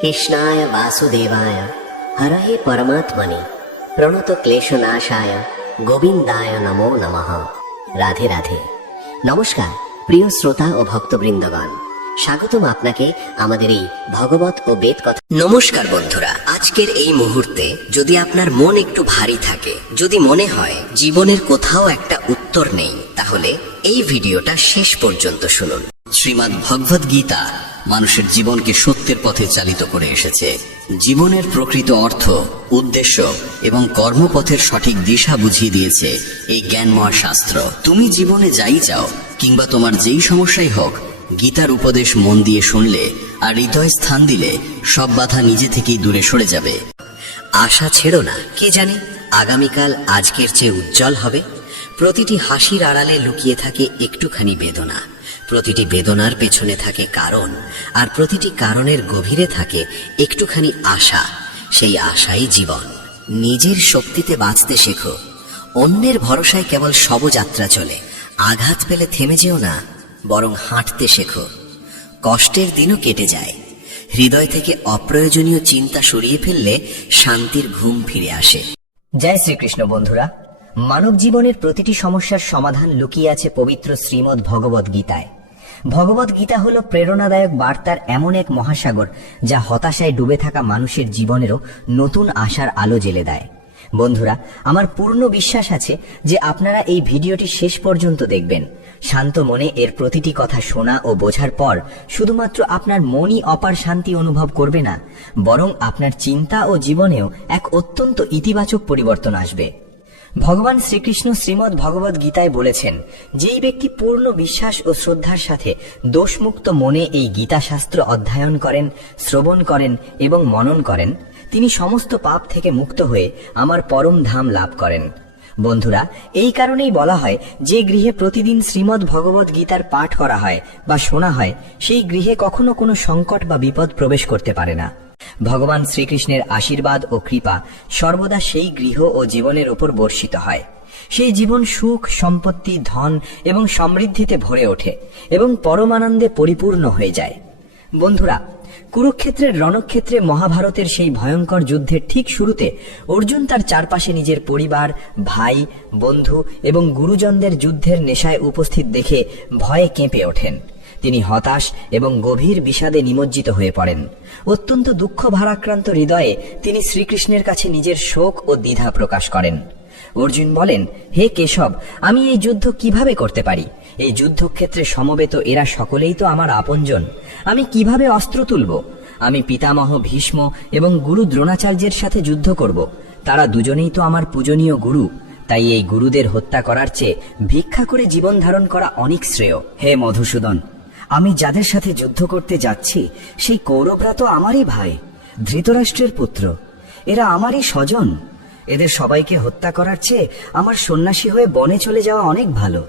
কৃষ্ণায় বাসুদেবায় হরহে পরমাত্মনে প্রণত ক্লেশনাশায় গোবিন্দায় নমো নমঃ। রাধে রাধে। নমস্কার প্রিয় শ্রোতা ও ভক্তবৃন্দগণ, স্বাগতম আপনাকে আমাদের এই ভগবত ও বেদ কথা। নমস্কার বন্ধুরা, আজকের এই মুহূর্তে যদি আপনার মন একটু ভারী থাকে, যদি মনে হয় জীবনের কোথাও একটা উত্তর নেই, তাহলে এই ভিডিওটা শেষ পর্যন্ত শুনুন। শ্রীমদ্ ভগবদ গীতা মানুষের জীবনকে সত্যের পথে চালিত করে এসেছে। জীবনের প্রকৃত অর্থ, উদ্দেশ্য এবং কর্মপথের সঠিক দিশা বুঝিয়ে দিয়েছে এই জ্ঞানময় শাস্ত্র। তুমি জীবনে যাই চাও কিংবা তোমার যেই সমস্যাই হোক, গীতার উপদেশ মন দিয়ে শুনলে আর হৃদয় স্থান দিলে সব বাধা নিজে থেকেই দূরে সরে যাবে। আশা ছেড়ো না, কে জানে আগামীকাল আজকের চেয়ে উজ্জ্বল হবে। প্রতিটি হাসির আড়ালে লুকিয়ে থাকে একটুখানি বেদনা, প্রতিটি বেদনার পেছনে থাকে কারণ, আর প্রতিটি কারণের গভীরে থাকে একটুখানি আশা। সেই আশাই জীবন। নিজের শক্তিতে বাঁচতে শেখো, অন্যের ভরসায় কেবল শবযাত্রা চলে। আঘাত পেলে থেমে যেও না, বরং হাঁটতে শেখো। কষ্টের দিনও কেটে যায়, হৃদয় থেকে অপ্রয়োজনীয় চিন্তা সরিয়ে ফেললে শান্তির ঘুম ফিরে আসে। জয় শ্রীকৃষ্ণ বন্ধুরা, মানব জীবনের প্রতিটি সমস্যার সমাধান লুকিয়ে আছে পবিত্র শ্রীমদ্ ভগবদ গীতায়। ভগবদ গীতা হল প্রেরণাদায়ক বার্তার এমন এক মহাসাগর, যা হতাশায় ডুবে থাকা মানুষের জীবনেরও নতুন আশার আলো জ্বেলে দেয়। বন্ধুরা, আমার পূর্ণ বিশ্বাস আছে যে আপনারা এই ভিডিওটি শেষ পর্যন্ত দেখবেন। শান্ত মনে এর প্রতিটি কথা শোনা ও বোঝার পর শুধুমাত্র আপনার মনই অপার শান্তি অনুভব করবে না, বরং আপনার চিন্তা ও জীবনেও এক অত্যন্ত ইতিবাচক পরিবর্তন আসবে। ভগবান শ্রীকৃষ্ণ শ্রীমদ্ ভগবদ গীতায় বলেছেন, যেই ব্যক্তি পূর্ণ বিশ্বাস ও শ্রদ্ধার সাথে দোষমুক্ত মনে এই গীতা শাস্ত্র অধ্যয়ন করেন, শ্রবণ করেন এবং মনন করেন, তিনি সমস্ত পাপ থেকে মুক্ত হয়ে আমার পরম ধাম লাভ করেন। বন্ধুরা, এই কারণেই বলা হয়, যে গৃহে প্রতিদিন শ্রীমদ্ ভগবদ গীতার পাঠ করা হয় বা শোনা হয়, সেই গৃহে কখনো কোনো সংকট বা বিপদ প্রবেশ করতে পারে না। ভগবান শ্রীকৃষ্ণের আশীর্বাদ ও কৃপা সর্বদা সেই গৃহ ও জীবনের উপর বর্ষিত হয়। সেই জীবন সুখ, সম্পত্তি, ধন এবং সমৃদ্ধিতে ভরে ওঠে এবং পরমানন্দে পরিপূর্ণ হয়ে যায়। বন্ধুরা, কুরুক্ষেত্রের রণক্ষেত্রে মহাভারতের সেই ভয়ঙ্কর যুদ্ধের ঠিক শুরুতে অর্জুন তার চারপাশে নিজের পরিবার, ভাই, বন্ধু এবং গুরুজনদের যুদ্ধের নেশায় উপস্থিত দেখে ভয়ে কেঁপে ওঠেন। তিনি হতাশ এবং গভীর বিষাদে নিমজ্জিত হয়ে পড়েন। অত্যন্ত দুঃখ ভারাক্রান্ত হৃদয়ে তিনি শ্রীকৃষ্ণের কাছে নিজের শোক ও দ্বিধা প্রকাশ করেন। অর্জুন বলেন, হে কেশব, আমি এই যুদ্ধ কিভাবে করতে পারি? এই যুদ্ধক্ষেত্রে সমবেত এরা সকলেই তো আমার আপনজন। আমি কিভাবে অস্ত্র তুলব? আমি পিতামহ ভীষ্ম এবং গুরু দ্রোণাচার্যের সাথে যুদ্ধ করব। তারা দুজনেই তো আমার পূজনীয় গুরু। তাই এই গুরুদের হত্যা করার চেয়ে ভিক্ষা করে জীবন ধারণ করা অনেক শ্রেয়। হে মধুসূদন, আমি যাদের সাথে যুদ্ধ করতে যাচ্ছি সেই কৌরবরা তো আমারই ভাই, ধৃতরাষ্ট্রের পুত্র। এরা আমারই স্বজন। এদের সবাইকে হত্যা করার চেয়ে আমার সন্ন্যাসী হয়ে বনে চলে যাওয়া অনেক ভালো।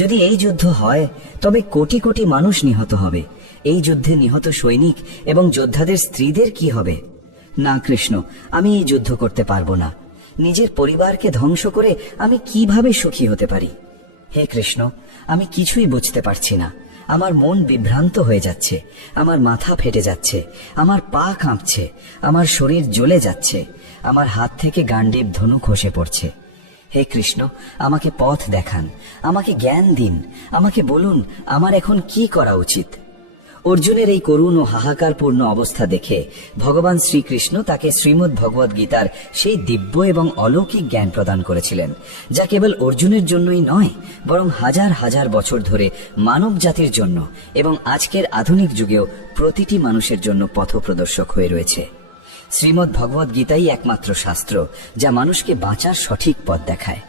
যদি এই যুদ্ধ হয় তবে কোটি কোটি মানুষ নিহত হবে। এই যুদ্ধে নিহত সৈনিক এবং যোদ্ধাদের স্ত্রীদের কি হবে? না কৃষ্ণ, আমি এই যুদ্ধ করতে পারবো না। নিজের পরিবারকে ধ্বংস করে আমি কিভাবে সুখী হতে পারি? হে কৃষ্ণ, আমি কিছুই বুঝতে পারছি না। আমার মন বিভ্রান্ত হয়ে যাচ্ছে, আমার মাথা ফেটে যাচ্ছে, আমার পা কাঁপছে, আমার শরীর জ্বলে যাচ্ছে, আমার হাত থেকে গান্ডীব ধনু খসে পড়ছে। হে কৃষ্ণ, আমাকে পথ দেখান, আমাকে জ্ঞান দিন, আমাকে বলুন আমার এখন কি করা উচিত। অর্জুনের এই করুণ ও হাহাকারপূর্ণ অবস্থা দেখে ভগবান শ্রীকৃষ্ণ তাকে শ্রীমদ্ ভগবদ গীতার সেই দিব্য এবং অলৌকিক জ্ঞান প্রদান করেছিলেন, যা কেবল অর্জুনের জন্যই নয়, বরং হাজার হাজার বছর ধরে মানব জাতির জন্য এবং আজকের আধুনিক যুগেও প্রতিটি মানুষের জন্য পথপ্রদর্শক হয়ে রয়েছে। শ্রীমদ্ ভগবদ গীতাই একমাত্র শাস্ত্র যা মানুষকে বাঁচার সঠিক পথ দেখায়।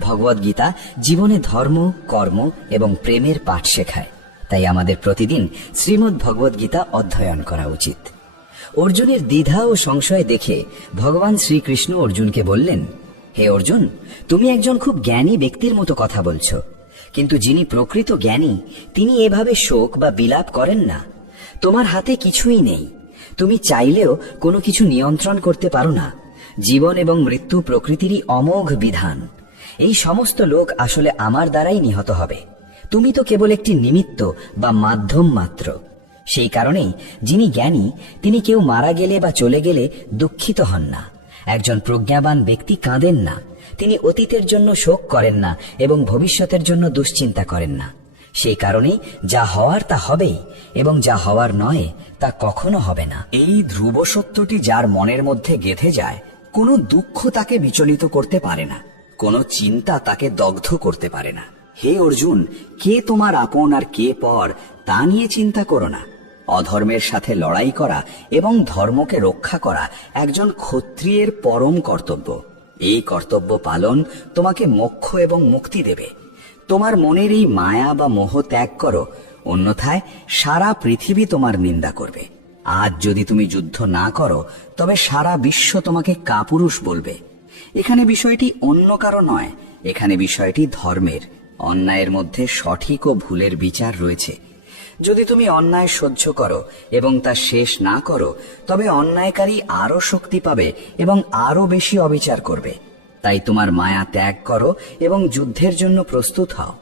ভগবদ গীতা জীবনে ধর্ম, কর্ম এবং প্রেমের পাঠ শেখায়। তাই আমাদের প্রতিদিন শ্রীমদ্ ভগবদ গীতা অধ্যয়ন করা উচিত। অর্জুনের দ্বিধা ও সংশয় দেখে ভগবান শ্রীকৃষ্ণ অর্জুনকে বললেন, হে অর্জুন, তুমি একজন খুব জ্ঞানী ব্যক্তির মতো কথা বলছো, কিন্তু যিনি প্রকৃত জ্ঞানী তিনি এভাবে শোক বা বিলাপ করেন না। তোমার হাতে কিছুই নেই, তুমি চাইলেও কোনো কিছু নিয়ন্ত্রণ করতে পারো না। জীবন এবং মৃত্যু প্রকৃতিরই অমোঘ বিধান। এই সমস্ত লোক আসলে আমার দ্বারাই নিহত হবে। তুমি তো কেবল একটি নিমিত্ত বা মাধ্যম মাত্র। সেই কারণেই যিনি জ্ঞানী তিনি কেউ মারা গেলে বা চলে গেলে দুঃখিত হন না। একজন প্রজ্ঞাবান ব্যক্তি কাঁদেন না, তিনি অতীতের জন্য শোক করেন না এবং ভবিষ্যতের জন্য দুশ্চিন্তা করেন না। সেই কারণেই যা হওয়ার তা হবেই এবং যা হওয়ার নয় তা কখনো হবে না। এই ধ্রুব সত্যটি যার মনের মধ্যে গেঁথে যায়, কোনো দুঃখ তাকে বিচলিত করতে পারে না, কোনো চিন্তা তাকে দগ্ধ করতে পারে না। হে অর্জুন, কে তোমার আপন আর কে পর তা নিয়ে চিন্তা করো না। অধর্মের সাথে লড়াই করা এবং ধর্মকে রক্ষা করা একজন ক্ষত্রিয়ের পরম কর্তব্য। এই কর্তব্য পালন তোমাকে মোক্ষ এবং মুক্তি দেবে। তোমার মনের এই মায়া বা মোহ ত্যাগ করো, অন্যথায় সারা পৃথিবী তোমার নিন্দা করবে। আজ যদি তুমি যুদ্ধ না করো তবে সারা বিশ্ব তোমাকে কাপুরুষ বলবে। এখানে বিষয়টি অন্য কারো নয়, এখানে বিষয়টি ধর্মের। অন্যায়ের মধ্যে সঠিক ও ভুলের বিচার রয়েছে। যদি তুমি অন্যায় সহ্য করো এবং তা শেষ না করো তবে অন্যায়কারী আরো শক্তি পাবে এবং আরো বেশি অবিচার করবে। তাই তোমার মায়া ত্যাগ করো এবং যুদ্ধের জন্য প্রস্তুত হও।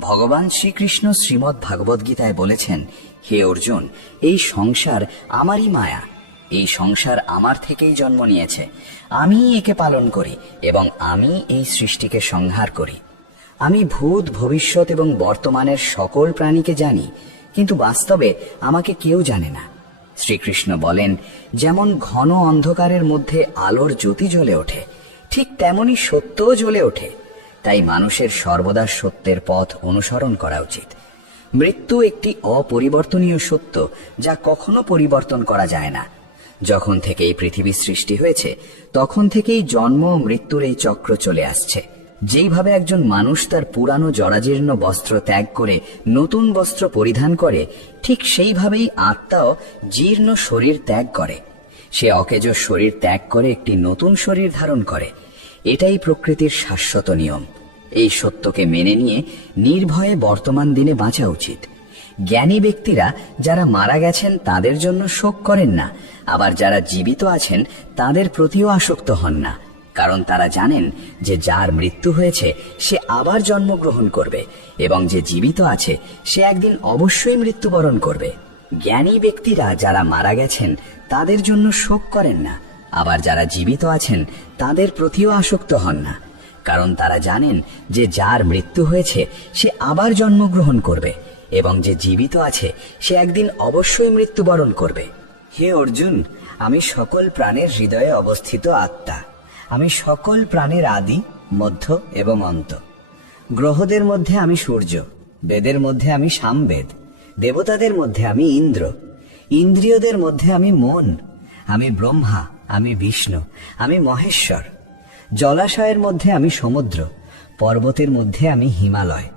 ভগবান শ্রীকৃষ্ণ শ্রীমদ্ ভাগবত গীতায় বলেছেন, হে অর্জুন, এই সংসার আমারই মায়া। এই সংসার আমার থেকেই জন্ম নিয়েছে। আমি একে পালন করি এবং আমি এই সৃষ্টিকে সংহার করি। আমি ভূত, ভবিষ্যৎ এবং বর্তমানের সকল প্রাণীকে জানি, কিন্তু বাস্তবে আমাকে কেউ জানে না। শ্রীকৃষ্ণ বলেন, যেমন ঘন অন্ধকারের মধ্যে আলোর জ্যোতি জ্বলে ওঠে, ঠিক তেমনি সত্যও জ্বলে ওঠে। তাই মানুষের সর্বদা সত্যের পথ অনুসরণ করা উচিত। মৃত্যু একটি অপরিবর্তনীয় সত্য, যা কখনো পরিবর্তন করা যায় না। যখন থেকে এই পৃথিবী সৃষ্টি হয়েছে তখন থেকেই জন্ম ও মৃত্যুর এই চক্র চলে আসছে। যেইভাবে একজন মানুষ তার পুরানো জরাজীর্ণ বস্ত্র ত্যাগ করে নতুন বস্ত্র পরিধান করে, ঠিক সেইভাবেই আত্মাও জীর্ণ শরীর ত্যাগ করে। সে অকেজ শরীর ত্যাগ করে একটি নতুন শরীর ধারণ করে। এটাই প্রকৃতির শাশ্বত নিয়ম। এই সত্যকে মেনে নিয়ে নির্ভয়ে বর্তমান দিনে বাঁচা উচিত। জ্ঞানী ব্যক্তিরা যারা মারা গেছেন তাদের জন্য শোক করেন না, আবার যারা জীবিত আছেন তাদের প্রতিও আসক্ত হন না, কারণ তারা জানেন যে যার মৃত্যু হয়েছে সে আবার জন্মগ্রহণ করবে এবং যে জীবিত আছে সে একদিন অবশ্যই মৃত্যুবরণ করবে। জ্ঞানী ব্যক্তিরা যারা মারা গেছেন তাদের জন্য শোক করেন না, আবার যারা জীবিত আছেন তাদের প্রতিও আসক্ত হন না, কারণ তারা জানেন যে যার মৃত্যু হয়েছে সে আবার জন্মগ্রহণ করবে এবং যে জীবিত আছে সে একদিন অবশ্যই মৃত্যুবরণ করবে। হে অর্জুন, আমি সকল প্রাণের হৃদয়ে অবস্থিত আত্মা। আমি সকল প্রাণের আদি, মধ্য এবং অন্ত। গ্রহদের মধ্যে আমি সূর্য, বেদের মধ্যে আমি সামবেদ, দেবতাদের মধ্যে আমি ইন্দ্র, ইন্দ্রিয়দের মধ্যে আমি মন, আমি ব্রহ্মা, আমি বিষ্ণু, আমি মহেশ্বর। জলাশয়ের মধ্যে আমি সমুদ্র, পর্বতের মধ্যে আমি হিমালয়।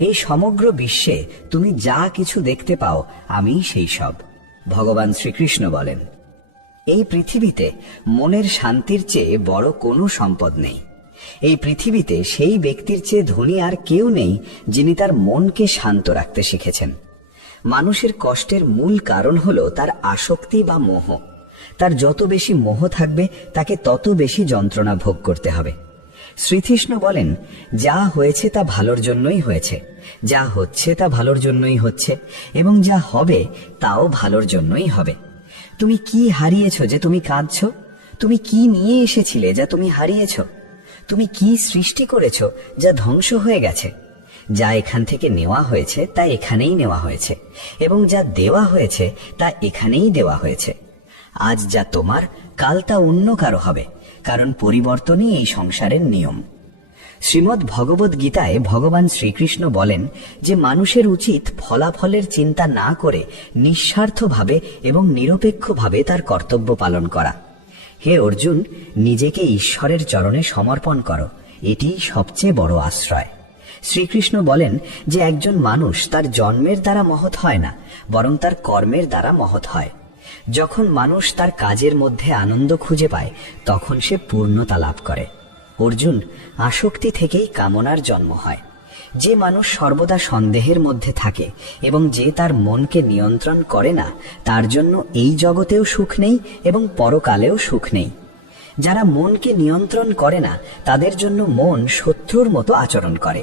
এই সমগ্র বিশ্বে তুমি যা কিছু দেখতে পাও আমি সেই সব। ভগবান শ্রীকৃষ্ণ বলেন, এই পৃথিবীতে মনের শান্তির চেয়ে বড় কোনো সম্পদ নেই। এই পৃথিবীতে সেই ব্যক্তির চেয়ে ধনী আর কেউ নেই যিনি তার মনকে শান্ত রাখতে শিখেছেন। মানুষের কষ্টের মূল কারণ হলো তার আসক্তি বা মোহ। তার যত বেশি মোহ থাকবে তাকে তত বেশি যন্ত্রণা ভোগ করতে হবে। শ্রীকৃষ্ণ বলেন, যা হয়েছে তা ভালোর জন্যই হয়েছে, যা হচ্ছে তা ভালোর জন্যই হচ্ছে এবং যা হবে তাও ভালোর জন্যই হবে। তুমি কি হারিয়েছ যে তুমি কাঁদছ? তুমি কি নিয়ে এসেছিলে যা তুমি হারিয়েছ? তুমি কি সৃষ্টি করেছ যা ধ্বংস হয়ে গেছে? যা এখান থেকে নেওয়া হয়েছে তা এখানেই নেওয়া হয়েছে এবং যা দেওয়া হয়েছে তা এখানেই দেওয়া হয়েছে। আজ যা তোমার, কাল তা অন্য কারো হবে, কারণ পরিবর্তনই এই সংসারের নিয়ম। শ্রীমদ্ ভগবত গীতায় ভগবান শ্রীকৃষ্ণ বলেন যে মানুষের উচিত ফলাফলের চিন্তা না করে নিঃস্বার্থভাবে এবং নিরপেক্ষভাবে তার কর্তব্য পালন করা। হে অর্জুন, নিজেকে ঈশ্বরের চরণে সমর্পণ করো, এটি সবচেয়ে বড় আশ্রয়। শ্রীকৃষ্ণ বলেন যে একজন মানুষ তার জন্মের দ্বারা মহৎ হয় না, বরং তার কর্মের দ্বারা মহৎ হয়। যখন মানুষ তার কাজের মধ্যে আনন্দ খুঁজে পায় তখন সে পূর্ণতা লাভ করে। অর্জুন, আসক্তি থেকেই কামনার জন্ম হয়। যে মানুষ সর্বদা সন্দেহের মধ্যে থাকে এবং যে তার মনকে নিয়ন্ত্রণ করে না, তার জন্য এই জগতেও সুখ নেই এবং পরকালেও সুখ নেই। যারা মনকে নিয়ন্ত্রণ করে না তাদের জন্য মন শত্রুর মতো আচরণ করে।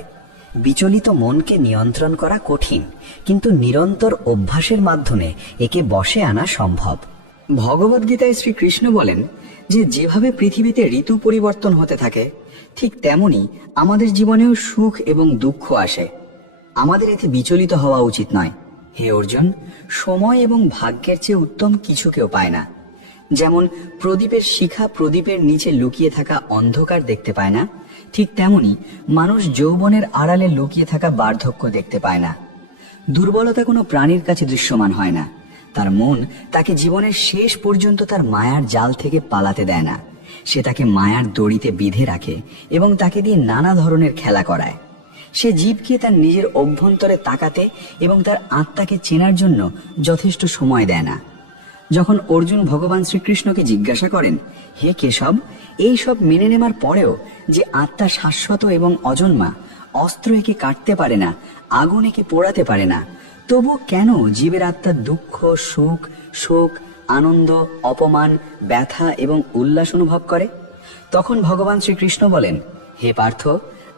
বিচলিত মনকে নিয়ন্ত্রণ করা কঠিন, কিন্তু নিরন্তর অভ্যাসের মাধ্যমে একে বশে আনা সম্ভব। ভগবদ্গীতায় শ্রীকৃষ্ণ বলেন যে যেভাবে পৃথিবীতে ঋতু পরিবর্তন হতে থাকে, ঠিক তেমনি আমাদের জীবনেও সুখ এবং দুঃখ আসে। আমাদের এতে বিচলিত হওয়া উচিত নয়। হে অর্জুন, সময় এবং ভাগ্যের চেয়ে উত্তম কিছু কেউ পায় না। যেমন প্রদীপের শিখা প্রদীপের নিচে লুকিয়ে থাকা অন্ধকার দেখতে পায় না, ঠিক তেমনি মানুষ যৌবনের আড়ালে লুকিয়ে থাকা বার্ধক্য দেখতে পায় না। দুর্বলতা কোনো প্রাণীর কাছে দৃশ্যমান হয় না। তার মন তাকে জীবনের শেষ পর্যন্ত তার মায়ার জাল থেকে পালাতে দেয় না। সে তাকে মায়ার দড়িতে বেঁধে রাখে এবং তাকে দিয়ে নানা ধরনের খেলা করায়। সে জীবকে তার নিজের অভ্যন্তরে তাকাতে এবং তার আত্মাকে চেনার জন্য যথেষ্ট সময় দেয় না। যখন অর্জুন ভগবান শ্রীকৃষ্ণকে জিজ্ঞাসা করেন, হে কেশব, এই সব মেনে নেবার পরেও যে আত্মা শাশ্বত এবং অজন্মা, অস্ত্র একে কাটতে পারে না, আগুন একে পোড়াতে পারে না, তবু কেন জীবের আত্মার দুঃখ, সুখ, শোক, আনন্দ, অপমান, ব্যথা এবং উল্লাস অনুভব করে? তখন ভগবান শ্রীকৃষ্ণ বলেন, হে পার্থ,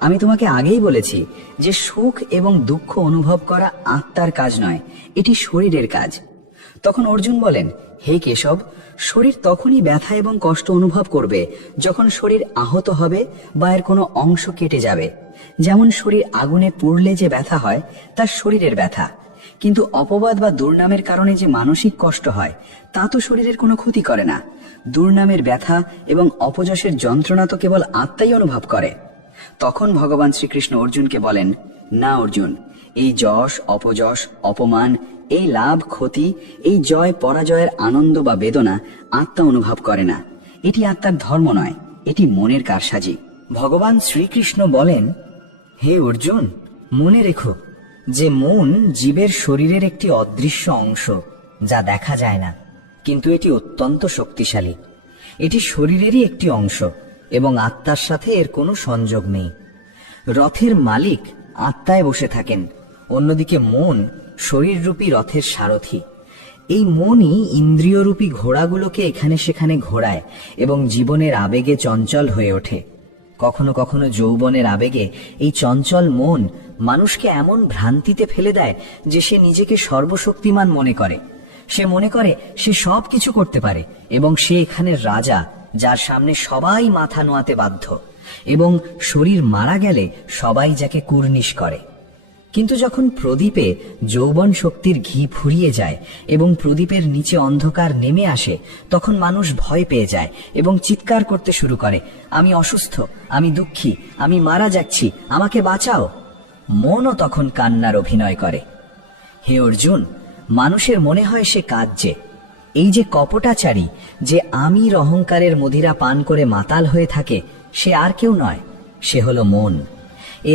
আমি তোমাকে আগেই বলেছি যে সুখ এবং দুঃখ অনুভব করা আত্মার কাজ নয়, এটি শরীরের কাজ। তখন অর্জুন বলেন, হে কেশব, শরীর তখনই ব্যথা এবং কষ্ট অনুভব করবে যখন শরীর আহত হবে বা এর কোনো অংশ কেটে যাবে। যেমন শরীর আগুনে পুড়লে যে ব্যথা হয় তা শরীরের ব্যথা, কিন্তু অপবাদ বা দুর্নামের কারণে যে মানসিক কষ্ট হয় তা তো শরীরের কোনো ক্ষতি করে না। দুর্নামের ব্যথা এবং অপযশের যন্ত্রণা তো কেবল আত্মাই অনুভব করে। তখন ভগবান শ্রীকৃষ্ণ অর্জুনকে বলেন, না অর্জুন, এই যশ, অপযশ, অপমান, এই লাভ, ক্ষতি, এই জয় পরাজয়ের আনন্দ বা বেদনা আত্মা অনুভব করে না। এটি আত্মার ধর্ম নয়, এটি মনের কারসাজি। ভগবান শ্রীকৃষ্ণ বলেন, হে অর্জুন, মনে রেখো যে মন জীবের শরীরের একটি অদৃশ্য অংশ, যা দেখা যায় না, কিন্তু এটি অত্যন্ত শক্তিশালী। এটি শরীরেরই একটি অংশ এবং আত্মার সাথে এর কোনো সংযোগ নেই। রথের মালিক আত্মায় বসে থাকেন, অন্যদিকে মন শরীররূপী রথের সারথি। এই মনই ইন্দ্রিয়রূপী ঘোড়াগুলোকে এখানে সেখানে ঘোরায় এবং জীবনের আবেগে চঞ্চল হয়ে ওঠে। কখনো কখনো যৌবনের আবেগে এই চঞ্চল মন মানুষকে এমন ভ্রান্তিতে ফেলে দেয় যে সে নিজেকে সর্বশক্তিমান মনে করে। সে মনে করে সে সব কিছু করতে পারে এবং সে এখানের রাজা, যার সামনে সবাই মাথা নোয়াতে বাধ্য, এবং শরীর মারা গেলে সবাই যাকে কুর্নিশ করে। কিন্তু যখন প্রদীপে যৌবন শক্তির ঘি ফুরিয়ে যায় এবং প্রদীপের নিচে অন্ধকার নেমে আসে, তখন মানুষ ভয় পেয়ে যায় এবং চিৎকার করতে শুরু করে, আমি অসুস্থ, আমি দুঃখী, আমি মারা যাচ্ছি, আমাকে বাঁচাও। মনও তখন কান্নার অভিনয় করে। হে অর্জুন, মানুষের মনে হয় সে কাঁদছে। এই যে কপটাচারী, যে আমির অহংকারের মদিরা পান করে মাতাল হয়ে থাকে, সে আর কেউ নয়, সে হলো মন।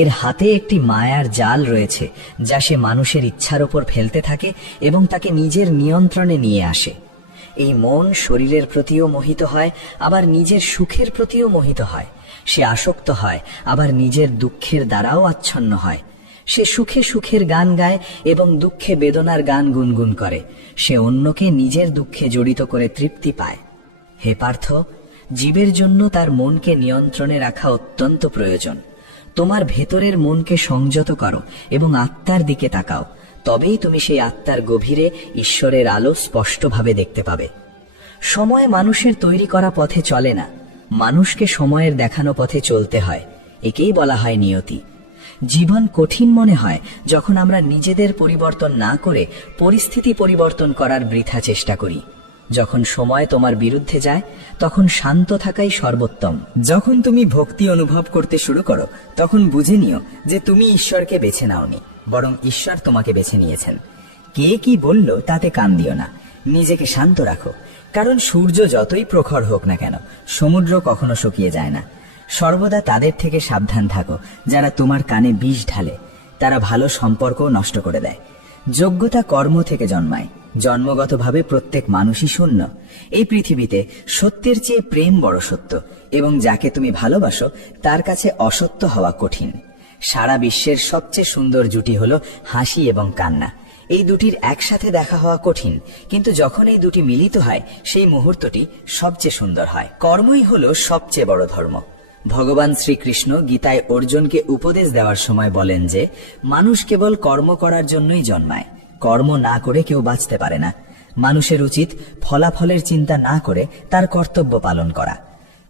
এর হাতে একটি মায়ার জাল রয়েছে যা সে মানুষের ইচ্ছার ওপর ফেলতে থাকে এবং তাকে নিজের নিয়ন্ত্রণে নিয়ে আসে। এই মন শরীরের প্রতিও মোহিত হয়, আবার নিজের সুখের প্রতিও মোহিত হয়। সে আসক্ত হয়, আবার নিজের দুঃখের দ্বারাও আচ্ছন্ন হয়। সে সুখে সুখের গান গায় এবং দুঃখে বেদনার গান গুনগুন করে। সে অন্যকে নিজের দুঃখে জড়িত করে তৃপ্তি পায়। হে পার্থ, জীবের জন্য তার মনকে নিয়ন্ত্রণে রাখা অত্যন্ত প্রয়োজন। তোমার ভেতরের মনকে সংযত করো এবং আত্মার দিকে তাকাও, তবেই তুমি সেই আত্মার গভীরে ঈশ্বরের আলো স্পষ্টভাবে দেখতে পাবে। সময় মানুষের তৈরি করা পথে চলে না, মানুষকে সময়ের দেখানো পথে চলতে হয়। একেই বলা হয় নিয়তি। জীবন কঠিন মনে হয় যখন আমরা নিজেদের পরিবর্তন না করে পরিস্থিতি পরিবর্তন করার বৃথা চেষ্টা করি। যখন সময় তোমার বিরুদ্ধে যায়, তখন শান্ত থাকাই সর্বোত্তম। যখন তুমি ভক্তি অনুভব করতে শুরু করো, তখন বুঝে নিও যে তুমি ঈশ্বরকে বেছে নাওনি, বরং ঈশ্বর তোমাকে বেছে নিয়েছেন। কে কি বলল তাতে কান দিও না, নিজেকে শান্ত রাখো। কারণ সূর্য যতই প্রখর হোক না কেন, সমুদ্র কখনো শুকিয়ে যায় না। সর্বদা তাদের থেকে সাবধান থাকো যারা তোমার কানে বিষ ঢালে। তারা ভালো সম্পর্ক নষ্ট করে দেয়। যোগ্যতা কর্ম থেকে জন্মায়। জন্মগতভাবে প্রত্যেক মানুষই শূন্য। এই পৃথিবীতে সত্যের চেয়ে প্রেম বড় সত্য, এবং যাকে তুমি ভালোবাসো তার কাছে অসত্য হওয়া কঠিন। সারা বিশ্বের সবচেয়ে সুন্দর জুটি হলো হাসি এবং কান্না। এই দুটির একসাথে দেখা হওয়া কঠিন, কিন্তু যখন এই দুটি মিলিত হয় সেই মুহূর্তটি সবচেয়ে সুন্দর হয়। কর্মই হলো সবচেয়ে বড় ধর্ম। ভগবান শ্রীকৃষ্ণ গীতায় অর্জুনকে উপদেশ দেওয়ার সময় বলেন যে মানুষ কেবল কর্ম করার জন্যই জন্মায়, কর্ম না করে কেউ বাঁচতে পারে না। মানুষের উচিত ফলাফলের চিন্তা না করে তার কর্তব্য পালন করা।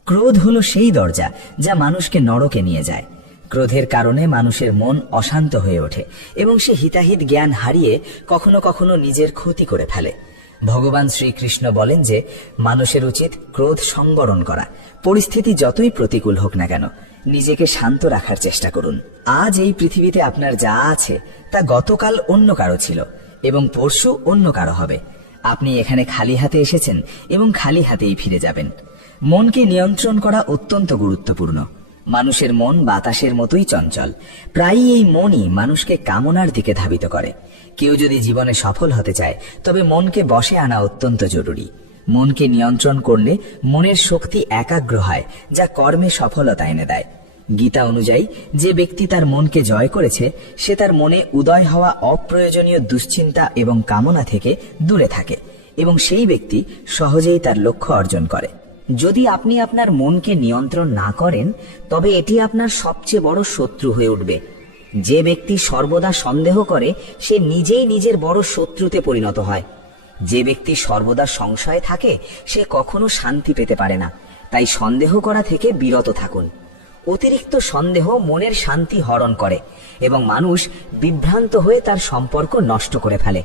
ক্রোধ হলো সেই দরজা যা মানুষকে নরকে নিয়ে যায়। ক্রোধের কারণে মানুষের মন অশান্ত হয়ে ওঠে এবং সে হিতাহিত জ্ঞান হারিয়ে কখনো কখনো নিজের ক্ষতি করে ফেলে। ভগবান শ্রীকৃষ্ণ বলেন যে মানুষের উচিত ক্রোধ সংবরণ করা। পরিস্থিতি যতই প্রতিকূল হোক না কেন নিজেকে শান্ত রাখার চেষ্টা করুন। আজ এই পৃথিবীতে আপনার যা আছে তা গতকাল অন্য কারো ছিল এবং পরশু অন্য কারো হবে। আপনি এখানে খালি হাতে এসেছেন এবং খালি হাতেই ফিরে যাবেন। মনকে নিয়ন্ত্রণ করা অত্যন্ত গুরুত্বপূর্ণ। মানুষের মন বাতাসের মতোই চঞ্চল। প্রায়ই এই মনই মানুষকে কামনার দিকে ধাবিত করে। কেউ যদি জীবনে সফল হতে চায় তবে মনকে বশে আনা অত্যন্ত জরুরি। মনকে নিয়ন্ত্রণ করলে মনের শক্তি একাগ্র হয়, যা কর্মে সফলতা এনে দেয়। গীতা অনুযায়ী যে ব্যক্তি তার মনকে জয় করেছে সে তার মনে উদয় হওয়া অপ্রয়োজনীয় দুশ্চিন্তা এবং কামনা থেকে দূরে থাকে এবং সেই ব্যক্তি সহজেই তার লক্ষ্য অর্জন করে। যদি আপনি আপনার মনকে নিয়ন্ত্রণ না করেন তবে এটি আপনার সবচেয়ে বড় শত্রু হয়ে উঠবে। যে ব্যক্তি সর্বদা সন্দেহ করে সে নিজেই নিজের বড় শত্রুতে পরিণত হয়। যে ব্যক্তি সর্বদা সংশয়ে থাকে সে কখনো শান্তি পেতে পারে না। তাই সন্দেহ করা থেকে বিরত থাকুন। অতিরিক্ত সন্দেহ মনের শান্তি হরণ করে এবং মানুষ বিভ্রান্ত হয়ে তার সম্পর্ক নষ্ট করে ফেলে।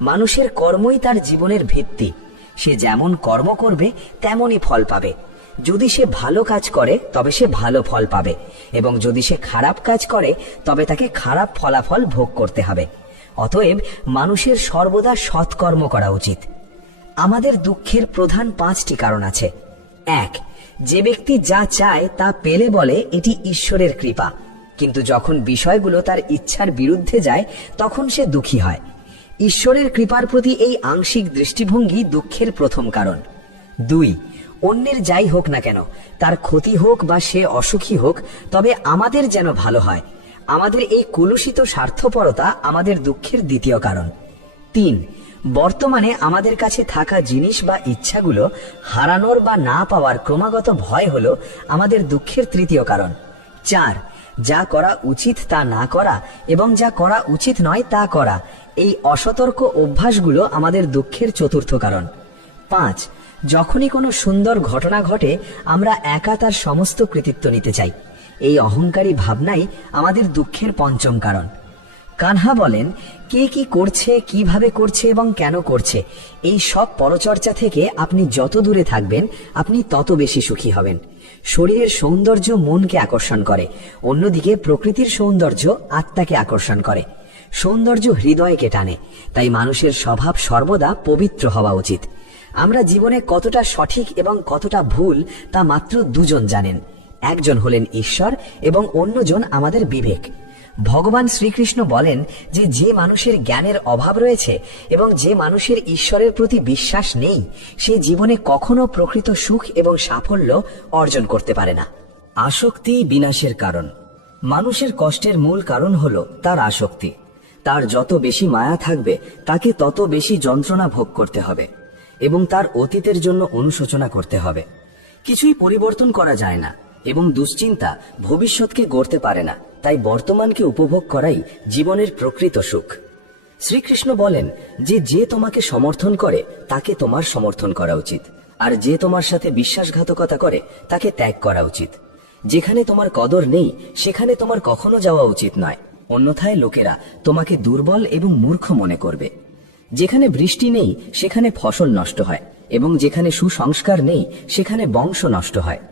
মানুষের কর্মই তার জীবনের ভিত্তি। সে যেমন কর্ম করবে তেমনই ফল পাবে। যদি সে ভালো কাজ করে তবে সে ভালো ফল পাবে এবং যদি সে খারাপ কাজ করে তবে তাকে খারাপ ফলাফল ভোগ করতে হবে। অতএব মানুষের সর্বদা সৎকর্ম করা উচিত। আমাদের দুঃখের প্রধান 5টি কারণ আছে। 1. যে ব্যক্তি যা চায় তা পেলে বলে এটি ঈশ্বরের কৃপা, কিন্তু যখন বিষয়গুলো তার ইচ্ছার বিরুদ্ধে যায় তখন সে দুঃখী হয়। ঈশ্বরের কৃপার প্রতি এই আংশিক দৃষ্টিভঙ্গি দুঃখের প্রথম কারণ। 2. অন্যের যাই হোক না কেন, তার ক্ষতি হোক বা সে অসুখী হোক, তবে আমাদের যেন ভালো হয়। আমাদের এই কলুষিত স্বার্থপরতা আমাদের দুঃখের দ্বিতীয় কারণ। 3. বর্তমানে আমাদের কাছে থাকা জিনিস বা ইচ্ছাগুলো হারানোর বা না পাওয়ার ক্রমাগত ভয় হলো আমাদের দুঃখের তৃতীয় কারণ। 4. যা করা উচিত তা না করা এবং যা করা উচিত নয় তা করা, এই অসতর্ক অভ্যাসগুলো আমাদের দুঃখের চতুর্থ কারণ। 5. যখনই কোনো সুন্দর ঘটনা ঘটে আমরা একা তার সমস্ত কৃতিত্ব নিতে চাই। এই অহংকারী ভাবনাই আমাদের দুঃখের পঞ্চম কারণ। কানহা বলেন, কে কি করছে, কিভাবে করছে এবং কেন করছে, এই সব পরচর্চা থেকে আপনি যত দূরে থাকবেন আপনি তত বেশি সুখী হবেন। শরীরের সৌন্দর্য মনকে আকর্ষণ করে, অন্যদিকে প্রকৃতির সৌন্দর্য আত্মাকে আকর্ষণ করে। সৌন্দর্য হৃদয়কে টানে, তাই মানুষের স্বভাব সর্বদা পবিত্র হওয়া উচিত। আমরা জীবনে কতটা সঠিক এবং কতটা ভুল তা মাত্র দুজন জানেন। একজন হলেন ঈশ্বর এবং অন্যজন আমাদের বিবেক। ভগবান শ্রীকৃষ্ণ বলেন যে মানুষের জ্ঞানের অভাব রয়েছে এবং যে মানুষের ঈশ্বরের প্রতি বিশ্বাস নেই সে জীবনে কখনো প্রকৃত সুখ এবং সাফল্য অর্জন করতে পারে না। আসক্তি বিনাশের কারণ। মানুষের কষ্টের মূল কারণ হলো তার আসক্তি। তার যত বেশি মায়া থাকবে তাকে তত বেশি যন্ত্রণা ভোগ করতে হবে এবং তার অতীতের জন্য অনুশোচনা করতে হবে। কিছুই পরিবর্তন করা যায় না এবং দুশ্চিন্তা ভবিষ্যৎকে গড়তে পারে না। তাই বর্তমানকে উপভোগ করাই জীবনের প্রকৃত সুখ। শ্রীকৃষ্ণ বলেন যে তোমাকে সমর্থন করে তাকে তোমার সমর্থন করা উচিত, আর যে তোমার সাথে বিশ্বাসঘাতকতা করে তাকে ত্যাগ করা উচিত। যেখানে তোমার কদর নেই সেখানে তোমার কখনো যাওয়া উচিত নয়, অন্যথায় লোকেরা তোমাকে দুর্বল এবং মূর্খ মনে করবে। যেখানে বৃষ্টি নেই সেখানে ফসল নষ্ট হয় এবং যেখানে সুসংস্কার নেই সেখানে বংশ নষ্ট হয়।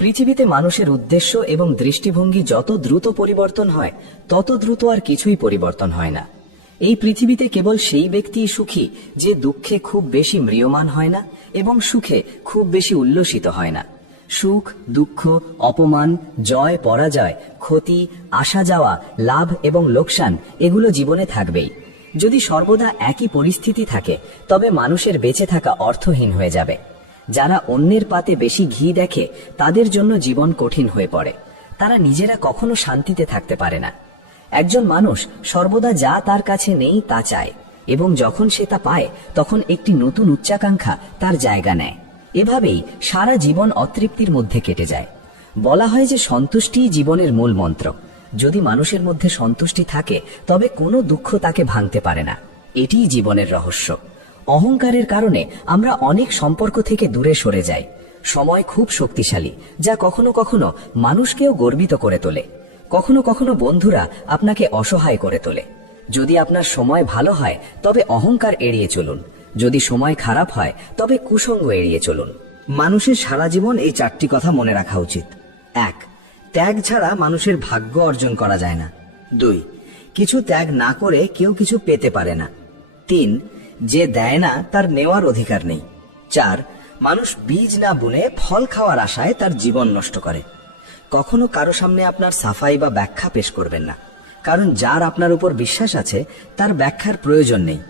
পৃথিবীতে মানুষের উদ্দেশ্য এবং দৃষ্টিভঙ্গি যত দ্রুত পরিবর্তন হয় তত দ্রুত আর কিছুই পরিবর্তন হয় না। এই পৃথিবীতে কেবল সেই ব্যক্তিই সুখী যে দুঃখে খুব বেশি ম্রিয়মান হয় না এবং সুখে খুব বেশি উল্লসিত হয় না। সুখ, দুঃখ, অপমান, জয়, পরাজয়, ক্ষতি, আসা যাওয়া, লাভ এবং লোকসান এগুলো জীবনে থাকবেই। যদি সর্বদা একই পরিস্থিতি থাকে তবে মানুষের বেঁচে থাকা অর্থহীন হয়ে যাবে। যারা অন্যের পাতে বেশি ঘি দেখে তাদের জন্য জীবন কঠিন হয়ে পড়ে। তারা নিজেরা কখনো শান্তিতে থাকতে পারে না। একজন মানুষ সর্বদা যা তার কাছে নেই তা চায় এবং যখন সে তা পায় তখন একটি নতুন উচ্চাকাঙ্ক্ষা তার জায়গা নেয়। এভাবেই সারা জীবন অতৃপ্তির মধ্যে কেটে যায়। বলা হয় যে সন্তুষ্টিই জীবনের মূল মন্ত্র। যদি মানুষের মধ্যে সন্তুষ্টি থাকে তবে কোনো দুঃখ তাকে ভাঙতে পারে না। এটিই জীবনের রহস্য। অহংকারের কারণে আমরা অনেক সম্পর্ক থেকে দূরে সরে যাই। সময় খুব শক্তিশালী, যা কখনো কখনো মানুষকেও গর্বিত করে তোলে। কখনো কখনো বন্ধুরা আপনাকে অসহায় করে তোলে। যদি আপনার সময় ভালো হয় তবে অহংকার এড়িয়ে চলুন, যদি সময় খারাপ হয় তবে কুসঙ্গ এড়িয়ে চলুন। মানুষের সারা জীবন এই 4টি কথা মনে রাখা উচিত। 1. ত্যাগ ছাড়া মানুষের ভাগ্য অর্জন করা যায় না। 2. কিছু ত্যাগ না করে কেউ কিছু পেতে পারে না। 3. যে দেয় না তার নেওয়ার অধিকার নেই। 4. মানুষ বীজ না বুনে ফল খাওয়ার আশায় তার জীবন নষ্ট করে। কখনো কারো সামনে আপনার সাফাই বা ব্যাখ্যা পেশ করবেন না, কারণ যার আপনার উপর বিশ্বাস আছে তার ব্যাখ্যার প্রয়োজন নেই,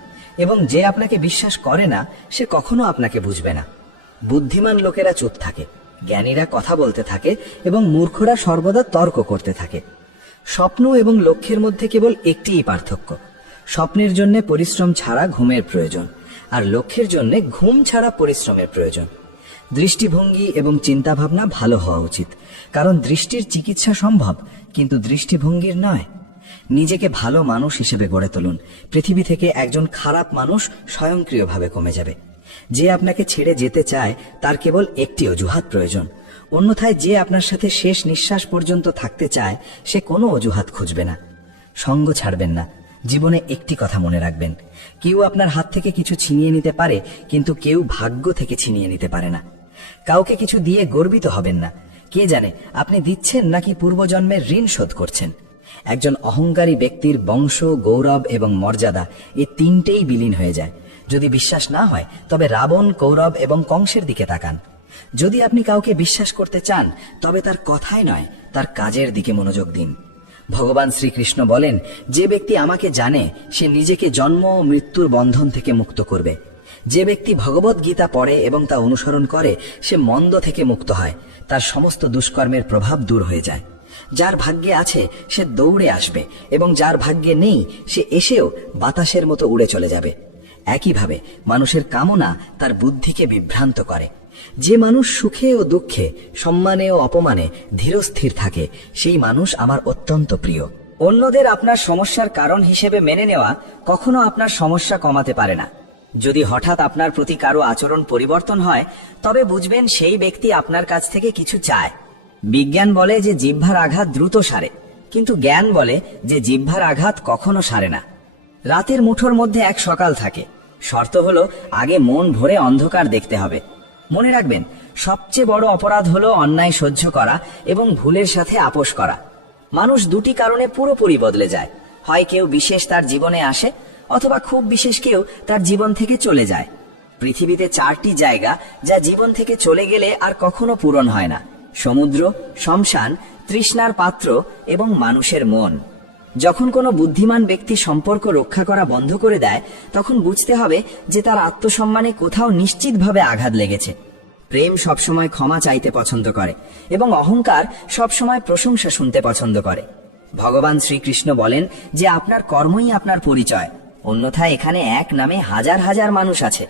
এবং যে আপনাকে বিশ্বাস করে না সে কখনো আপনাকে বুঝবে না। বুদ্ধিমান লোকেরা চুপ থাকে, জ্ঞানীরা কথা বলতে থাকে, এবং মূর্খরা সর্বদা তর্ক করতে থাকে। স্বপ্ন এবং লক্ষ্যের মধ্যে কেবল একটিই পার্থক্য। স্বপ্নের জন্য পরিশ্রম ছাড়া ঘুমের প্রয়োজন, আর লক্ষ্যের জন্য ঘুম ছাড়া পরিশ্রমের প্রয়োজন। দৃষ্টিভঙ্গি এবং চিন্তাভাবনা ভালো হওয়া উচিত, কারণ দৃষ্টির চিকিৎসা সম্ভব, কিন্তু দৃষ্টিভঙ্গির নয়। নিজেকে ভালো মানুষ হিসেবে গড়ে তুলুন। পৃথিবী থেকে একজন খারাপ মানুষ স্বয়ংক্রিয়ভাবে কমে যাবে। যে আপনাকে ছেড়ে যেতে চায় তার কেবল একটি অজুহাত প্রয়োজন, অন্যথায় যে আপনার সাথে শেষ নিঃশ্বাস পর্যন্ত থাকতে চায় সে কোনো অজুহাত খুঁজবে না। সঙ্গ ছাড়বেন না। জীবনে একটি কথা মনে রাখবেন, কেউ আপনার হাত থেকে কিছু ছিনিয়ে নিতে পারে, কিন্তু কেউ ভাগ্য থেকে ছিনিয়ে নিতে পারে না। কাউকে কিছু দিয়ে গর্বিত হবেন না। কে জানে আপনি দিচ্ছেন নাকি পূর্বজন্মের ঋণ শোধ করছেন। একজন অহংকারী ব্যক্তির বংশ, গৌরব এবং মর্যাদা এই 3টেই বিলীন হয়ে যায়। যদি বিশ্বাস না হয় তবে রাবণ, কৌরব এবং কংসের দিকে তাকান। যদি আপনি কাউকে বিশ্বাস করতে চান তবে তার কথায় নয়, তার কাজের দিকে মনোযোগ দিন। ভগবান শ্রীকৃষ্ণ বলেন, যে ব্যক্তি আমাকে জানে সে নিজেকে জন্ম ও মৃত্যুর বন্ধন থেকে মুক্ত করবে। যে ব্যক্তি ভগবত গীতা পড়ে এবং তা অনুসরণ করে সে মন্দ থেকে মুক্ত হয়, তার সমস্ত দুষ্কর্মের প্রভাব দূর হয়ে যায়। যার ভাগ্যে আছে সে দৌড়ে আসবে, এবং যার ভাগ্যে নেই সে এসেও বাতাসের মতো উড়ে চলে যাবে। একইভাবে মানুষের কামনা তার বুদ্ধিকে বিভ্রান্ত করে। যে মানুষ সুখে ও দুঃখে, সম্মানে ও অপমানে ধীরস্থির থাকে সেই মানুষ আমার অত্যন্ত প্রিয়। অন্যদের আপনার সমস্যার কারণ হিসেবে মেনে নেওয়া কখনো আপনার সমস্যা কমাতে পারে না। যদি হঠাৎ আপনার প্রতি কারো আচরণ পরিবর্তন হয় তবে বুঝবেন সেই ব্যক্তি আপনার কাছ থেকে কিছু চায়। বিজ্ঞান বলে যে জিহ্বার আঘাত দ্রুত সারে, কিন্তু জ্ঞান বলে যে জিহ্বার আঘাত কখনো সারে না। রাতের মুঠোর মধ্যে এক সকাল থাকে। শর্ত হলো আগে মন ভরে অন্ধকার দেখতে হবে। মনে রাখবেন, সবচেয়ে বড় অপরাধ হলো অন্যায় সহ্য করা এবং ভুলের সাথে আপোষ করা। মানুষ 2টি কারণে পুরোপুরি বদলে যায়। হয় কেউ বিশেষ তার জীবনে আসে, অথবা খুব বিশেষ কেউ তার জীবন থেকে চলে যায়। পৃথিবীতে 4টি জায়গা যা জীবন থেকে চলে গেলে আর কখনো পূরণ হয় না: সমুদ্র, শ্মশান, তৃষ্ণার পাত্র এবং মানুষের মন। যখন কোনো বুদ্ধিমান ব্যক্তি সম্পর্ক রক্ষা করা বন্ধ করে দেয় তখন বুঝতে হবে যে তার আত্মসম্মানে কোথাও নিশ্চিতভাবে আঘাত লেগেছে। প্রেম সবসময় ক্ষমা চাইতে পছন্দ করে এবং অহংকার সবসময় প্রশংসা শুনতে পছন্দ করে। ভগবান শ্রীকৃষ্ণ বলেন যে আপনার কর্মই আপনার পরিচয়, অন্যথায় এখানে এক নামে হাজার হাজার মানুষ আছে।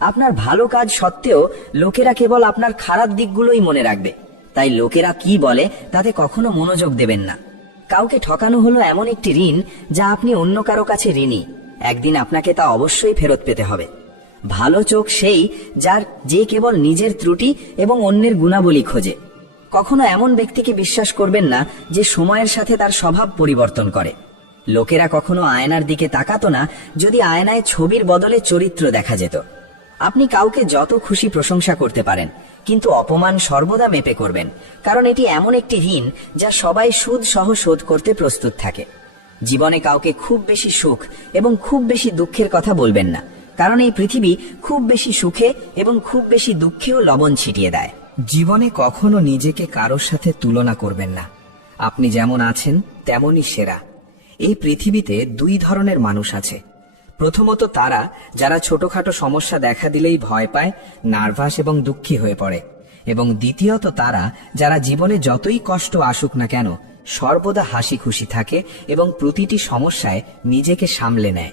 আপনার ভালো কাজ সত্ত্বেও লোকেরা কেবল আপনার খারাপ দিকগুলোই মনে রাখবে, তাই লোকেরা কি বলে তাতে কখনো মনোযোগ দেবেন না। কাউকে ঠকানো হলো এমন একটি ঋণ যা আপনি অন্য কারো কাছে ঋণী। একদিন আপনাকে তা অবশ্যই ফেরত পেতে হবে। ভালো চোখ সেই যে কেবল নিজের ত্রুটি এবং অন্যের গুণাবলী খোঁজে। কখনো এমন ব্যক্তিকে বিশ্বাস করবেন না যে সময়ের সাথে তার স্বভাব পরিবর্তন করে। লোকেরা কখনো আয়নার দিকে তাকাতো না যদি আয়নায় ছবির বদলে চরিত্র দেখা যেত। আপনি কাউকে যত খুশি প্রশংসা করতে পারেন, কিন্তু অপমান সর্বদা মেপে করবেন, কারণ এটি এমন একটি ঋণ যা সবাই সুদ সহ শোধ করতে প্রস্তুত থাকে। জীবনে কাউকে খুব বেশি সুখ এবং খুব বেশি দুঃখের কথা বলবেন না, কারণ এই পৃথিবী খুব বেশি সুখে এবং খুব বেশি দুঃখেও লবণ ছিটিয়ে দেয়। জীবনে কখনো নিজেকে কারোর সাথে তুলনা করবেন না। আপনি যেমন আছেন তেমনই সেরা। এই পৃথিবীতে 2 ধরনের মানুষ আছে। প্রথমত তারা যারা ছোটখাটো সমস্যা দেখা দিলেই ভয় পায়, নার্ভাস এবং দুঃখী হয়ে পড়ে, এবং দ্বিতীয়ত তারা যারা জীবনে যতই কষ্ট আসুক না কেন সর্বদা হাসি খুশি থাকে এবং প্রতিটি সমস্যায় নিজেকে সামলে নেয়।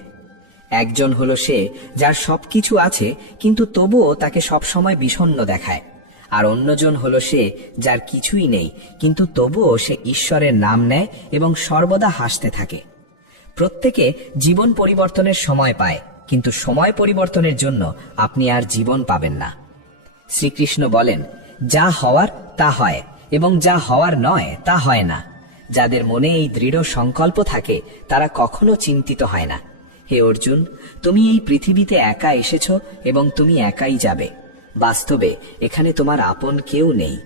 একজন হলো সে যার সবকিছু আছে কিন্তু তবুও তাকে সবসময় বিষণ্ণ দেখায়, আর অন্যজন হলো সে যার কিছুই নেই, কিন্তু তবুও সে ঈশ্বরের নাম নেয় এবং সর্বদা হাসতে থাকে। প্রত্যেকে জীবন পরিবর্তনের সময় পায়, কিন্তু সময় পরিবর্তনের জন্য আপনি আর জীবন পাবেন না। শ্রীকৃষ্ণ বলেন, যা হওয়ার তা হয় এবং যা হওয়ার নয় তা হয় না। যাদের মনে এই দৃঢ় সংকল্প থাকে তারা কখনো চিন্তিত হয় না। হে অর্জুন, তুমি এই পৃথিবীতে একা এসেছো এবং তুমি একাই যাবে। বাস্তবে এখানে তোমার আপন কেউ নেই।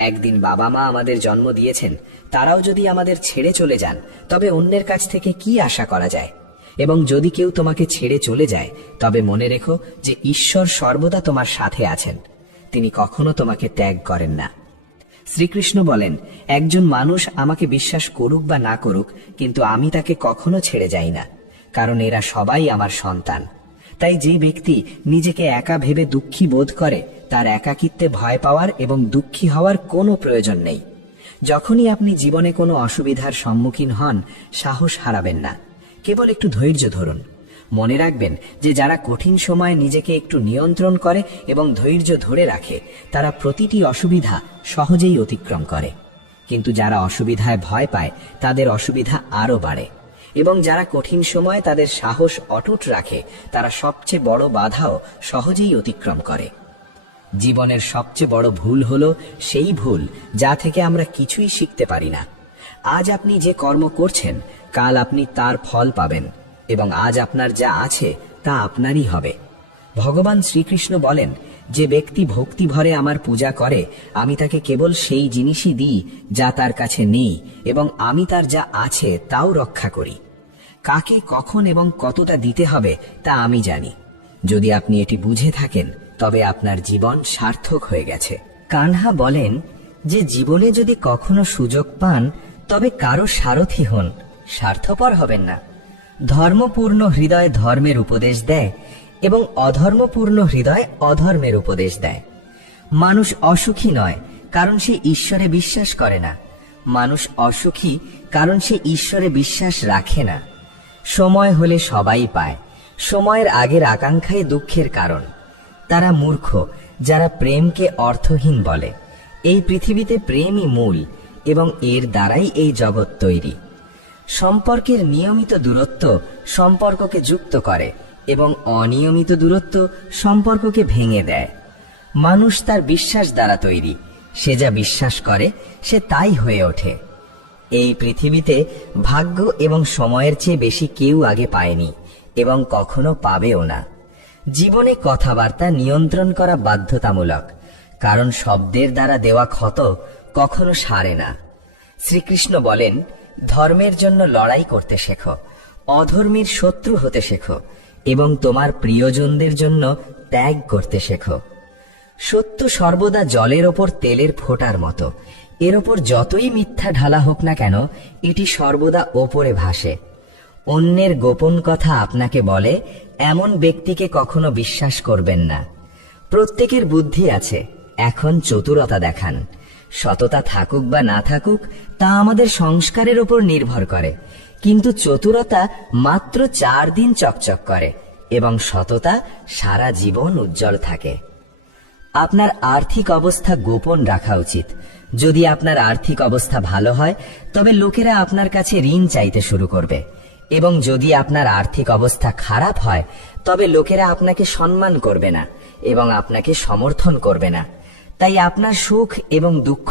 একদিন বাবা মা আমাদের জন্ম দিয়েছেন, তারাও যদি আমাদের ছেড়ে চলে যান তবে অন্যের কাছ থেকে কি আশা করা যায়? এবং যদি কেউ তোমাকে ছেড়ে চলে যায় তবে মনে রেখো যে ঈশ্বর সর্বদা তোমার সাথে আছেন। তিনি কখনো তোমাকে ত্যাগ করেন না। শ্রীকৃষ্ণ বলেন, একজন মানুষ আমাকে বিশ্বাস করুক বা না করুক, কিন্তু আমি তাকে কখনো ছেড়ে যাই না, কারণ এরা সবাই আমার সন্তান। তাই যে ব্যক্তি নিজেকে একা ভেবে দুঃখী বোধ করে তার একাকিত্বে ভয় পাওয়ার এবং দুঃখী হওয়ার কোনো প্রয়োজন নেই। যখনই আপনি জীবনে কোনো অসুবিধার সম্মুখীন হন, সাহস হারাবেন না, কেবল একটু ধৈর্য ধরুন। মনে রাখবেন যে যারা কঠিন সময়ে নিজেকে একটু নিয়ন্ত্রণ করে এবং ধৈর্য ধরে রাখে তারা প্রতিটি অসুবিধা সহজেই অতিক্রম করে, কিন্তু যারা অসুবিধায় ভয় পায় তাদের অসুবিধা আরো বাড়ে। এবং যারা কঠিন সময়ে তাদের সাহস অটুট রাখে তারা সবচেয়ে বড় বাধাও সহজেই অতিক্রম করে। জীবনের সবচেয়ে বড় ভুল হলো সেই ভুল যা থেকে আমরা কিছুই শিখতে পারি না। আজ আপনি যে কর্ম করছেন কাল আপনি তার ফল পাবেন, এবং আজ আপনার যা আছে তা আপনারই হবে। ভগবান শ্রীকৃষ্ণ বলেন, যে ব্যক্তি ভক্তি ভরে আমার পূজা করে আমি তাকে কেবল সেই জিনিসই দিই যা তার কাছে নেই, এবং আমি তার যা আছে তাও রক্ষা করি। কাকে কখন এবং কতটা দিতে হবে তা আমি জানি। যদি আপনি এটি বুঝে থাকেন তবে আপনার জীবন সার্থক হয়ে গেছে। কানহা বলেন যে জীবনে যদি কখনো সুযোগ পান তবে কারো সারথি হন, স্বার্থপর হবেন না। ধর্মপূর্ণ হৃদয় ধর্মের উপদেশ দেয় এবং অধর্মপূর্ণ হৃদয় অধর্মের উপদেশ দেয়। মানুষ অসুখী নয় কারণ সে ঈশ্বরে বিশ্বাস করে না, মানুষ অসুখী কারণ সে ঈশ্বরে বিশ্বাস রাখে না। সময় হলে সবাই পায়, সময়ের আগের আকাঙ্ক্ষাই দুঃখের কারণ। তারা মূর্খ যারা প্রেমকে অর্থহীন বলে। এই পৃথিবীতে প্রেমই মূল এবং এর দ্বারাই এই জগৎ তৈরি। সম্পর্কের নিয়মিত দূরত্ব সম্পর্ককে যুক্ত করে এবং অনিয়মিত দূরত্ব সম্পর্ককে ভেঙে দেয়। মানুষ তার বিশ্বাস দ্বারা তৈরি, সে যা বিশ্বাস করে সে তাই হয়ে ওঠে। এই পৃথিবীতে ভাগ্য এবং সময়ের চেয়ে বেশি কেউ আগে পায়নি এবং কখনো পাবেও না। জীবনে কথাবার্তা নিয়ন্ত্রণ করা বাধ্যতামূলক, কারণ শব্দের দ্বারা দেওয়া ক্ষত কখনো সারে না। শ্রীকৃষ্ণ বলেন, ধর্মের জন্য লড়াই করতে শেখো, অধর্মীর শত্রু হতে শেখো এবং তোমার প্রিয়জনদের জন্য ত্যাগ করতে শেখো। সত্য সর্বদা জলের ওপর তেলের ফোঁটার মতো, এর ওপর যতই মিথ্যা ঢালা হোক না কেন এটি সর্বদা ওপরে ভাসে। অন্যের গোপন কথা আপনাকে বলে এমন ব্যক্তিকে কখনো বিশ্বাস করবেন না। প্রত্যেকের বুদ্ধি আছে, এখন চতুরতা দেখান। সততা থাকুক বা না থাকুক তা আমাদের সংস্কারের উপর নির্ভর করে, কিন্তু চতুরতা মাত্র 4 দিন চকচক করে এবং সততা সারা জীবন উজ্জ্বল থাকে। আপনার আর্থিক অবস্থা গোপন রাখা উচিত। যদি আপনার আর্থিক অবস্থা ভালো হয় তবে লোকেরা আপনার কাছে ঋণ চাইতে শুরু করবে, এবং যদি আপনার আর্থিক অবস্থা খারাপ হয় তবে লোকেরা আপনাকে সম্মান করবে না এবং আপনাকে সমর্থন করবে না। তাই আপনার সুখ এবং দুঃখ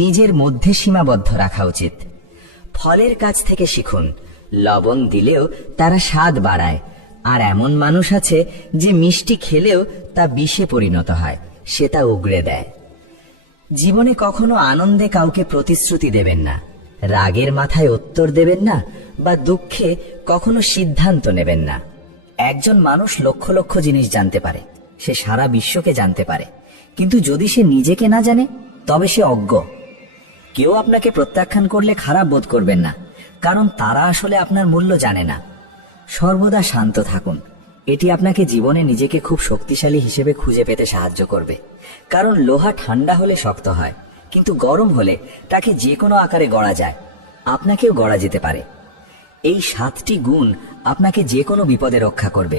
নিজের মধ্যে সীমাবদ্ধ রাখা উচিত। ফলের কাছ থেকে শিখুন, লবণ দিলেও তারা স্বাদ বাড়ায়, আর এমন মানুষ আছে যে মিষ্টি খেলেও তা বিষে পরিণত হয়, সে তা উগড়ে দেয়। জীবনে কখনো আনন্দে কাউকে প্রতিশ্রুতি দেবেন না, রাগের মাথায় উত্তর দেবেন না, বা দুঃখে কখনো সিদ্ধান্ত নেবেন না। একজন মানুষ লক্ষ লক্ষ জিনিস জানতে পারে, সে সারা বিশ্বকে জানতে পারে, কিন্তু যদি সে নিজেকে না জানে তবে সে অজ্ঞ। কেউ আপনাকে প্রত্যাখ্যান করলে খারাপ বোধ করবেন না, কারণ তারা আসলে আপনার মূল্য জানে না। সর্বদা শান্ত থাকুন, এটি আপনাকে জীবনে নিজেকে খুব শক্তিশালী হিসেবে খুঁজে পেতে সাহায্য করবে। কারণ লোহা ঠান্ডা হলে শক্ত হয়, কিন্তু গরম হলে তাকে যে কোনো আকারে গড়া যায়। আপনাকেও গড়া যেতে পারে। এই 7টি গুণ আপনাকে যে কোনো বিপদে রক্ষা করবে।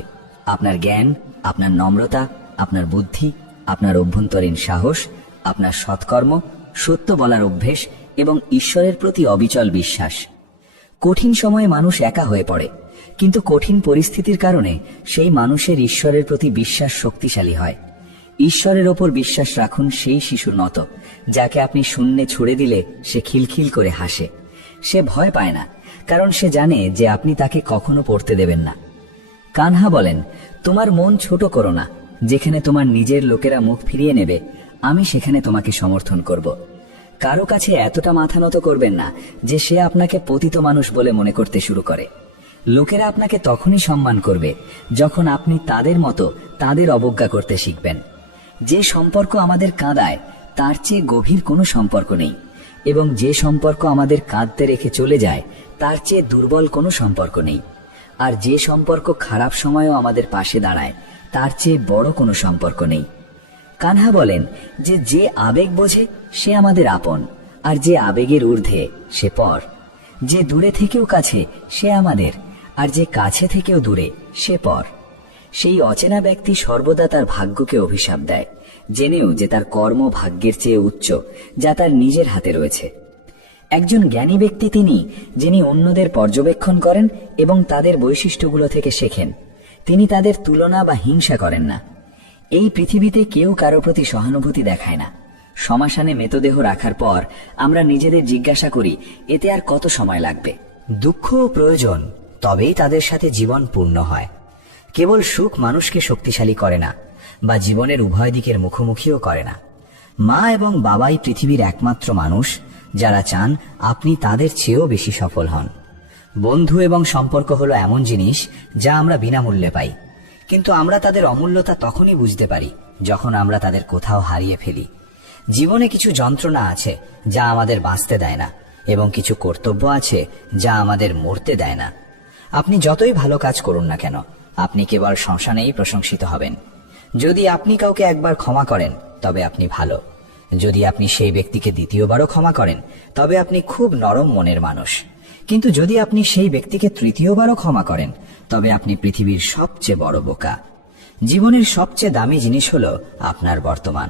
আপনার জ্ঞান, আপনার নম্রতা, আপনার বুদ্ধি, আপনার অভ্যন্তরীণ সাহস আপনার সৎকর্ম, সত্য বলার অভ্যেস এবং ঈশ্বরের প্রতি অবিচল বিশ্বাস। কঠিন সময়ে মানুষ একা হয়ে পড়ে, কিন্তু কঠিন পরিস্থিতির কারণে সেই মানুষের ঈশ্বরের প্রতি বিশ্বাস শক্তিশালী হয়। ঈশ্বরের ওপর বিশ্বাস রাখুন সেই শিশুর মতো, যাকে আপনি শূন্যে ছুড়ে দিলে সে খিলখিল করে হাসে। সে ভয় পায় না, কারণ সে জানে যে আপনি তাকে কখনো পড়তে দেবেন না। কানহা বলেন, তোমার মন ছোট করো না, যেখানে তোমার নিজের লোকেরা মুখ ফিরিয়ে নেবে আমি সেখানে তোমাকে সমর্থন করব। কারো কাছে এতটা মাথা নত করবেন না যে সে আপনাকে পতিত মানুষ বলে মনে করতে শুরু করে। লোকেরা আপনাকে তখনই সম্মান করবে যখন আপনি তাদের মতো তাদের অবজ্ঞা করতে শিখবেন। যে সম্পর্ক আমাদের কাঁদায় তার চেয়ে গভীর কোনো সম্পর্ক নেই, এবং যে সম্পর্ক আমাদের কাঁদতে রেখে চলে যায় তার চেয়ে দুর্বল কোনো সম্পর্ক নেই। আর যে সম্পর্ক খারাপ সময়েও আমাদের পাশে দাঁড়ায় তার চেয়ে বড় কোনো সম্পর্ক নেই। কানহা বলেন যে যে আবেগ বোঝে সে আমাদের আপন, আর যে আবেগের ঊর্ধ্বে সে পর। যে দূরে থেকেও কাছে সে আমাদের, আর যে কাছে থেকেও দূরে সে পর। সেই অচেনা ব্যক্তি সর্বদা তার ভাগ্যকে অভিশাপ দেয়, জেনেও যে তার কর্ম ভাগ্যের চেয়ে উচ্চ, যা তার নিজের হাতে রয়েছে। একজন জ্ঞানী ব্যক্তি তিনি, যিনি অন্যদের পর্যবেক্ষণ করেন এবং তাদের বৈশিষ্ট্যগুলো থেকে শেখেন। তিনি তাদের তুলনা বা হিংসা করেন না। এই পৃথিবীতে কেউ কারো প্রতি সহানুভূতি দেখায় না। শ্মশানে মৃতদেহ রাখার পর আমরা নিজেদের জিজ্ঞাসা করি, এতে আর কত সময় লাগবে? দুঃখ ও প্রয়োজন, তবেই তাদের সাথে জীবন পূর্ণ হয়। কেবল সুখ মানুষকে শক্তিশালী করে না, বা জীবনের উভয় দিকের মুখোমুখিও করে না। মা এবং বাবাই পৃথিবীর একমাত্র মানুষ যারা চান আপনি তাদের চেয়েও বেশি সফল হন। বন্ধু এবং সম্পর্ক হলো এমন জিনিস যা আমরা বিনামূল্যে পাই, কিন্তু আমরা তাদের অমূল্যতা তখনই বুঝতে পারি যখন আমরা তাদের কোথাও হারিয়ে ফেলি। জীবনে কিছু যন্ত্রণা আছে যা আমাদের বাঁচতে দেয় না, এবং কিছু কর্তব্য আছে যা আমাদের মরতে দেয় না। আপনি যতই ভালো কাজ করুন না কেন, আপনি কেবল শ্মশানেই প্রশংসিত হবেন। যদি আপনি কাউকে একবার ক্ষমা করেন তবে আপনি ভালো। যদি আপনি সেই ব্যক্তিকে দ্বিতীয়বারও ক্ষমা করেন তবে আপনি খুব নরম মনের মানুষ। কিন্তু যদি আপনি সেই ব্যক্তিকে তৃতীয়বারও ক্ষমা করেন তবে আপনি পৃথিবীর সবচেয়ে বড় বোকা। জীবনের সবচেয়ে দামি জিনিস হলো আপনার বর্তমান।